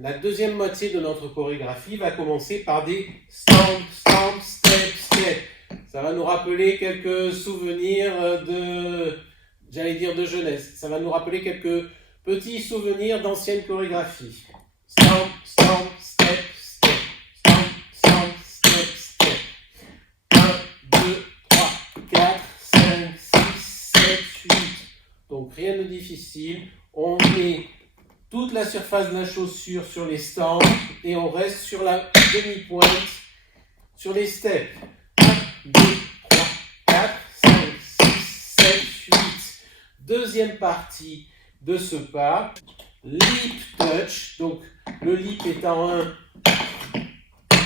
la deuxième moitié de notre chorégraphie va commencer par des stomp, stomp, step, step. Ça va nous rappeler quelques souvenirs de jeunesse. Ça va nous rappeler quelques petits souvenirs d'anciennes chorégraphies. Stomp, stomp, step, step. Stomp, stomp, step, step. 1, 2, 3, 4, 5, 6, 7, 8. Donc rien de difficile. On met toute la surface de la chaussure sur les stamps et on reste sur la demi-pointe sur les steps. 1, 2, 3, 4, 5, 6, 7, 8. Deuxième partie de ce pas, lip touch. Donc le lip étant un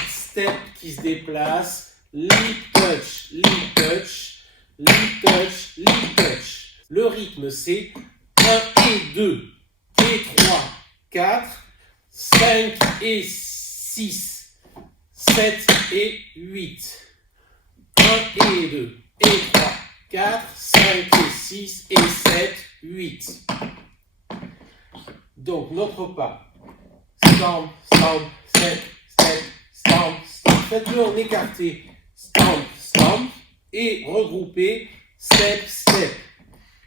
step qui se déplace. Lip touch, lip touch, lip touch, lip touch. Le rythme c'est 1 et 2. Et 3, 4, 5 et 6, 7 et 8. 1 et 2, et 3, 4, 5 et 6 et 7, 8. Donc notre pas. Stomp, stomp, step, step, stomp, stomp. Faites-le en écarté. Stomp, stomp. Et regroupé. Step, step.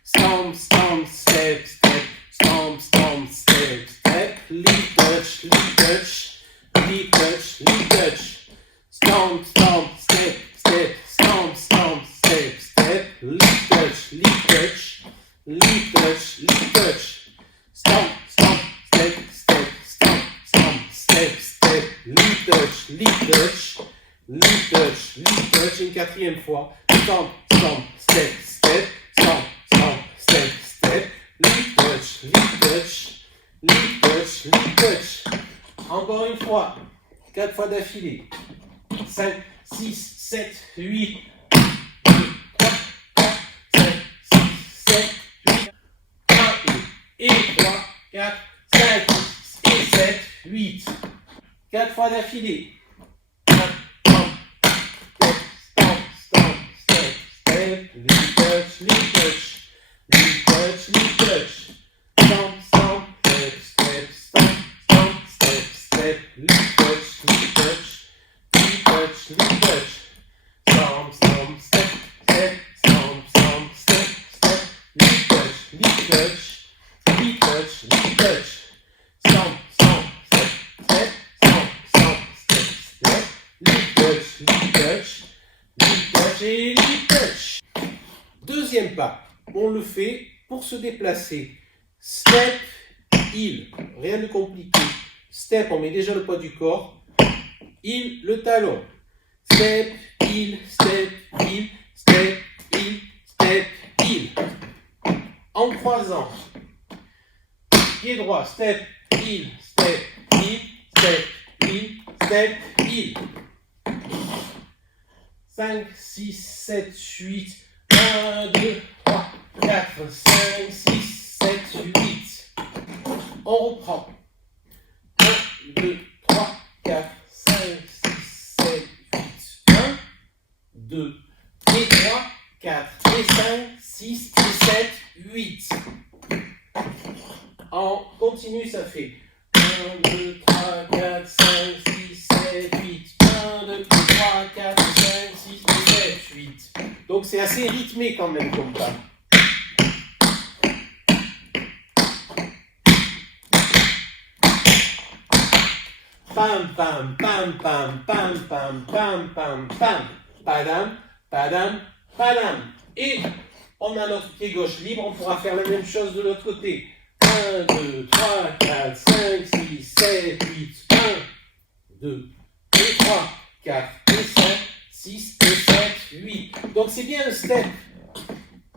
Stomp, stomp, step, step. Stomp, stomp, step, step, lip touch, lip touch, lip touch, lip touch. Stomp, stomp, step, step, stomp, stomp, step, step, lip touch, lip touch, lip touch, lip touch. Stomp, stomp, step, step, stomp, stomp, step, step, lip touch, lip touch, lip touch, lip touch. Une quatrième fois. Stomp, stomp, step, step, stomp, stomp, step, step. Lip touch, lip touch, lip touch, lip touch. Encore une fois, 4 fois d'affilée. 5, 6, 7, 8. 2, 3, 4, 5, 6, 7, 8. 1 et 3, 4, 5, 6 et 7, 8. 4 fois d'affilée. Stomp, stomp, stomp, step, step, lip touch, lip touch. Lip touch, lip touch. Stomp, stomp, step, step, stomp, stomp, step, step. Lip touch, lip touch. Lip touch, lip touch. Stomp, stomp, step, step, stomp, stomp, step, step. Lip touch, lip touch. Lip touch, lip touch. Stomp, stomp, step, step, stomp, stomp, step, step. Lip touch, lip touch. Lip touch et lip touch. Deuxième pas. On le fait pour se déplacer. Step, heel. Rien de compliqué. Step, on met déjà le poids du corps. Heel, le talon. Step, heel, step, heel, step, heel, step, heel. En croisant. Pied droit. Step, heel, step, heel, step, heel, step, heel. 5, 6, 7, 8. 1, 2, 3, 4, 5, 6, 7, 8. On reprend. 1, 2, 3, 4, 5, 6, 7, 8. 1, 2, et 3, 4, et 5, 6, et 7, 8. En continu, ça fait 1, 2, 3, 4, 5, 6, 7, 8. 1, 2, 3, 4, 5, 6, 7, 8. Donc c'est assez rythmé quand même comme ça. Pam, pam, pam, pam, pam, pam, pam, pam, pam. Padam, padam, padam. Et on a notre pied gauche libre, on pourra faire la même chose de l'autre côté. 1, 2, 3, 4, 5, 6, 7, 8. 1, 2, et 3, 4, et 5, 6, et 7, 8. Donc c'est bien un step.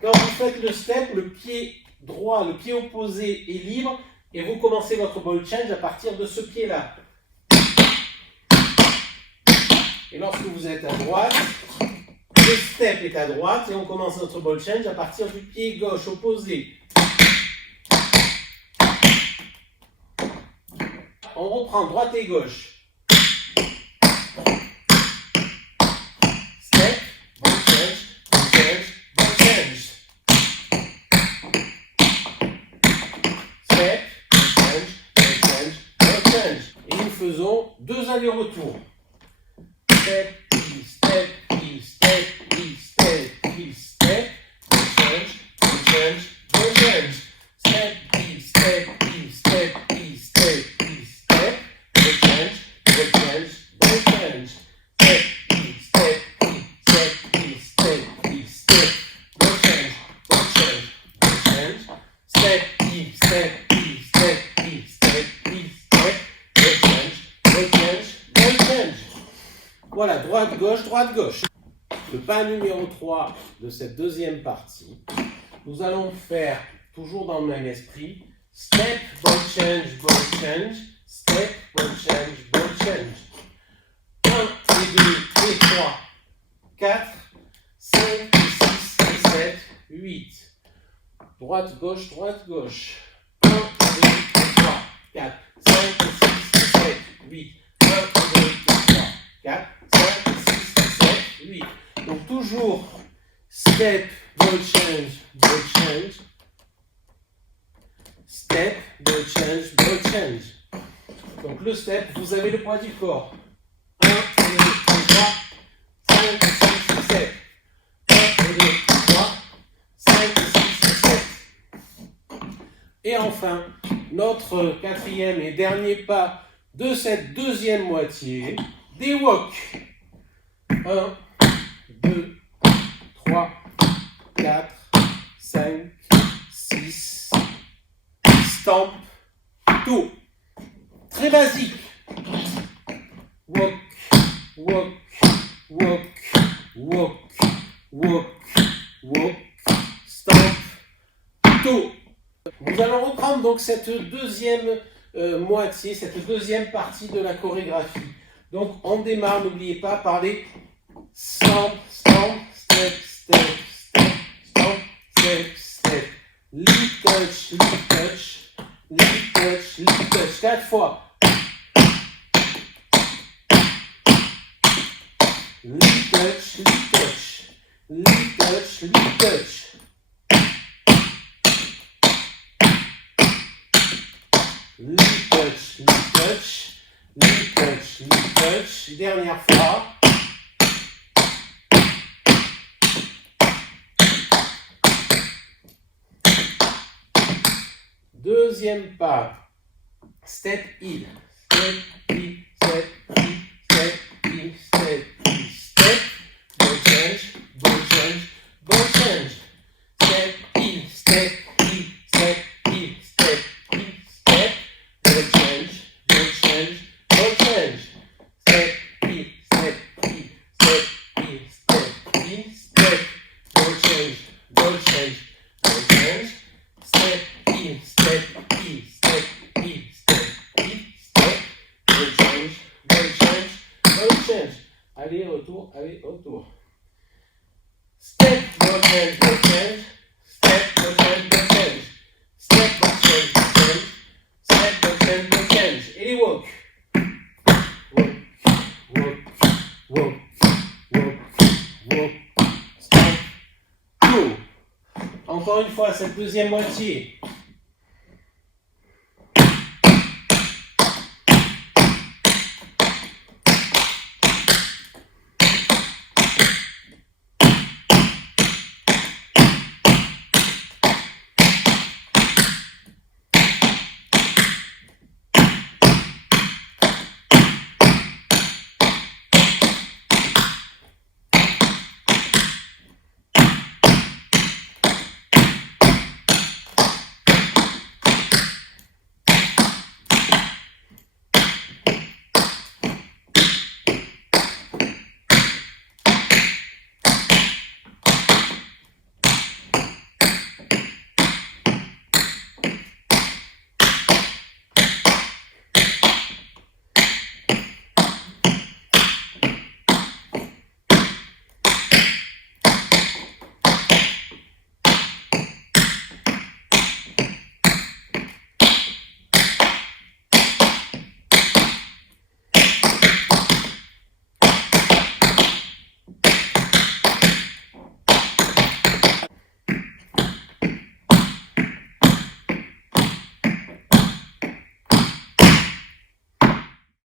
Quand vous faites le step, le pied droit, le pied opposé est libre et vous commencez votre ball change à partir de ce pied-là. Et lorsque vous êtes à droite, le step est à droite et on commence notre ball change à partir du pied gauche opposé. On reprend droite et gauche. Step, ball change, ball change, ball change. Step, ball change, ball change, ball change. faisons 2 allers-retours. Step, heel, step, heel, step, heel, step, heel, step. Change, change, change. Step, heel, step, heel, step, heel, step, heel, step. Change, change, change. Step, heel, step, heel, step, heel, step, heel, step. Change, change, change. Step, heel, step, heel, step, heel, step, heel, step. Change. Voilà, droite, gauche, droite, gauche. Le pas numéro 3 de cette deuxième partie, nous allons faire, toujours dans le même esprit, step, ball change, step, ball change. 1 et 2 et 3, 4, 5, 6 et 7, 8. Droite, gauche, 1, 2 et 3, 4, 5, 6 et 7, 8. 1, 2 et 3, 4, 5, 6 et 7, 8. Donc toujours step, ball change. Step, ball change. Donc le step, vous avez le poids du corps. 1, 2, 3, 5, 6 et 7. 1, 2, 3, 5, 6 et 7. Et enfin, notre quatrième et dernier pas de cette deuxième moitié, des walks. 1, 2, 3, 4, 5, 6, stamp, tour. Très basique. Walk, walk, walk, walk, walk, walk, stamp, tour. Nous allons reprendre donc cette deuxième moitié, cette deuxième partie de la chorégraphie. Donc on démarre, n'oubliez pas, par les stamp, stamp, step, step, step, stamp, step, step. Lead touch, lead touch, lead touch, lead touch. 4 fois. Lead touch, lead touch, lead touch, lead touch. Lead touch, lead touch, lead touch, lead touch. Dernière fois. Deuxième pas. Step heel. Step heel, step heel, step heel, step heel, step. Ball change, ball change, ball change. Step heel, step heel, step heel, step heel, step. Ball change, ball change, ball change. Step heel, step heel, step heel, step heel, step. Ball change, ball change, ball change. Step heel, step heel, step heel, step heel, step. Ball change, ball change, ball change. Allez, retour, allez, retour. Step, ball change, ball change. Step, ball change, ball change. Step, ball change, ball change. Step, ball change, ball change. Et les walk. Walk, walk, walk, walk, walk. Step, go. Encore une fois, cette deuxième moitié.